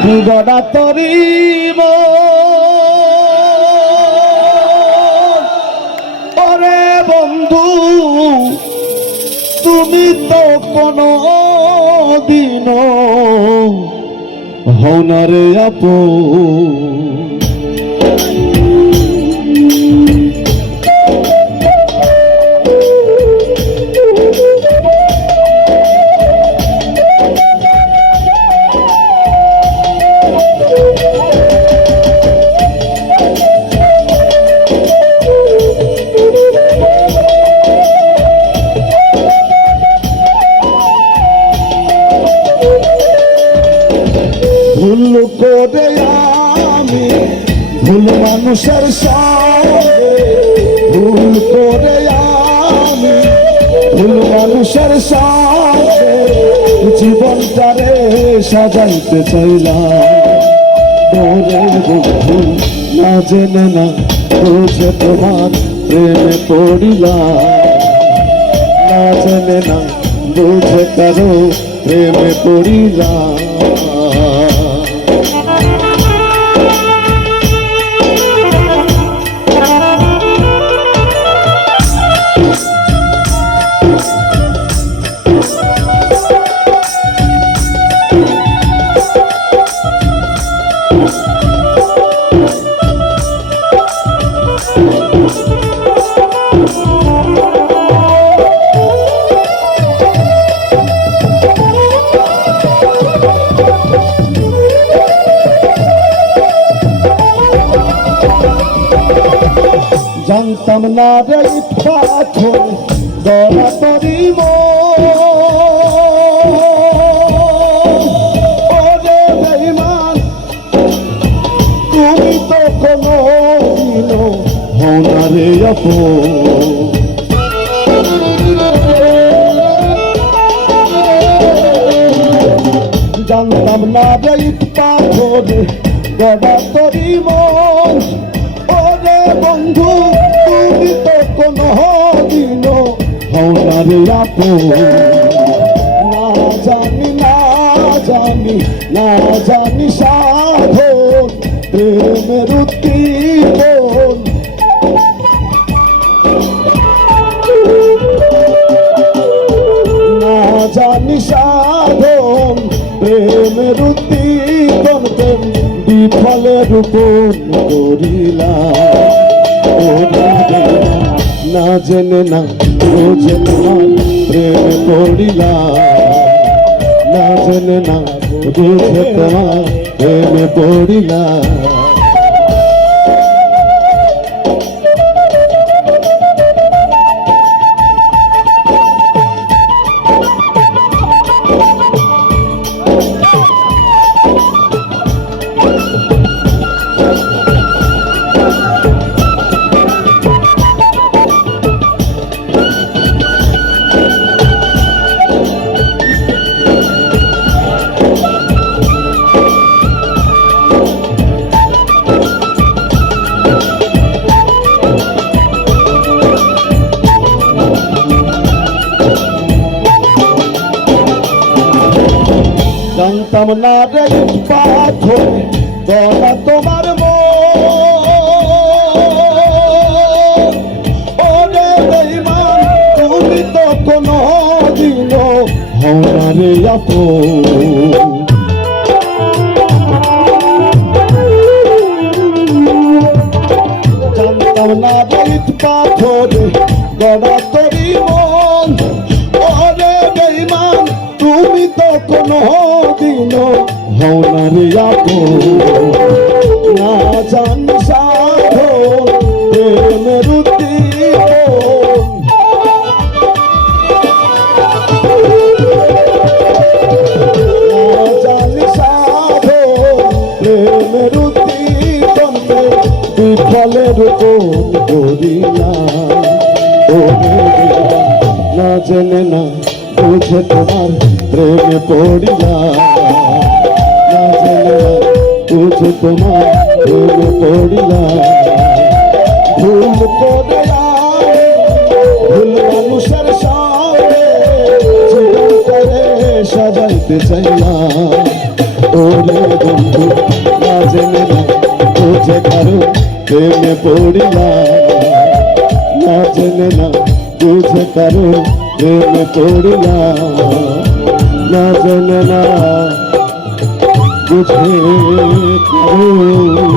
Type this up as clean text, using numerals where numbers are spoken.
গড়া তরি ওরে বন্ধু তুমি তো কোনো দিন হনারে আপন ভুল করে আমি ভুল মানুষের সঙ্গে ভুল করে আমি ভুল মানুষের সঙ্গে জীবনটারে সাজাইতে চাইলাম তোরে বন্ধু না জেনে না বুঝে তোমার প্রেমে পড়িলাম না জেনে না বুঝে কারো প্রেমে পড়িলাম জানতাম না রে পাথর গড়া তরি ওরে বেঈমান তুমি তো কোনো দিন হনারে আপন জানতাম না রে পাথর গড়া তরি ওরে বন্ধু তুমি তো কোনো দিন হনারে আপন না জানি না জানি না জানি সাধন প্রেমের উদ্দীপন না জানি সাধন প্রেমের উদ্দীপন প্রেম বিফলে রূপন করিলাম না জেনে না বুঝে তোমার প্রেমে পড়িলাম না জেনে না বুঝে তোমার প্রেমে পড়িলাম জানতাম না রে পাথর গড়া তোমার ওরে বেঈমান তুমি তো কোনো দিন হনারে আপন জানতাম না রে পাথর গড়া তরি ওরে বেঈমান তুমি তো কোনো দিন হনারে আপন না জানি সাধন প্রেমের উদ্দীপন না জানি সাধন প্রেমের উদ্দীপন বিফলে রূপন করিলাম না জেনে না বুঝে তোমার প্রেমে পড়িলাম না জেনে না বুঝে তোমার প্রেমে পড়িলাম ভুল করে ভুল মানুষের সঙ্গে জীবন করে সাজাইতে চাইলাম ওরে বন্ধু না জেনে না বুঝে কারো প্রেমে পড়িলাম না জেনে না বুঝে কারো প্রেমে পড়িলাম না জেনে না বুঝে কারো